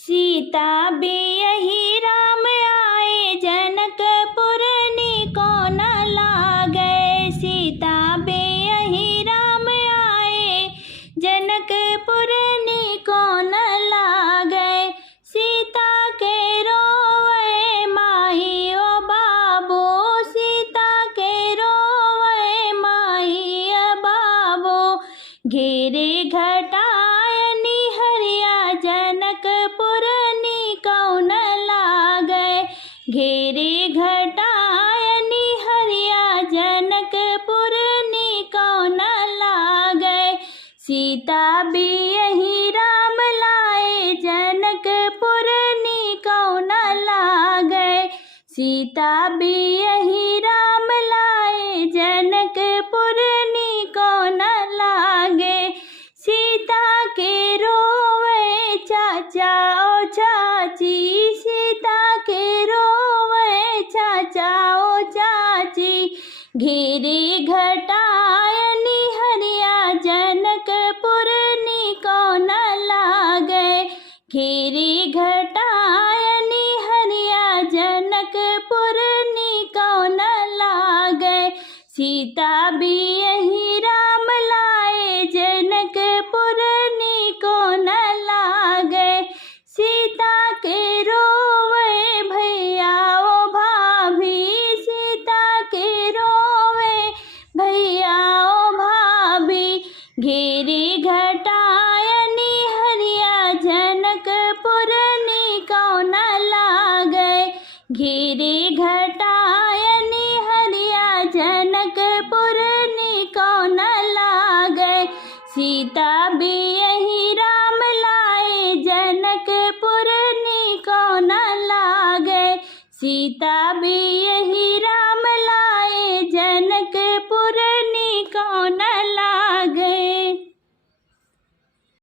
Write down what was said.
सीता बियहि राम आए, जनकपुर नीको न लागे। सीता बियहि राम आए, जनकपुर नीको न लागे। सीता के रोवे माही ओ बाबू, सीता के रोवे माही ओ बाबू। घेरे घटायनी हरिया, जनकपुर नीको न लागे। घेरे घटायनी हरिया, जनकपुर नीको न लागे। सीता बियहि राम लाए, जनकपुर नीको न लागे। सीता बियहि राम लाए, जनकपुर नीको न लागे। सीता के रोवे चाचा ओ चाची, सीता के रोवे चाचा ओ चाची। घेरे घटायनी हरिया, जनकपुर नीको न लागे। घेरे घटायनी हरिया, जनकपुर नीको न लागे। सीता बियहि राम लाए, जनकपुर नीको न लागे। सीता के रोवे भैया ओ भाभी, सीता के रोवे भैया ओ भाभी। घेरे घटायनी हरिया, जनकपुर नीको न लागे। घेरे घटायनी हरिया, जनकपुर नीको न लागे। सीता बियहि राम लाए, जनकपुर नीको न लागे। सीता बियहि राम लाए, जनकपुर नीको न लागे।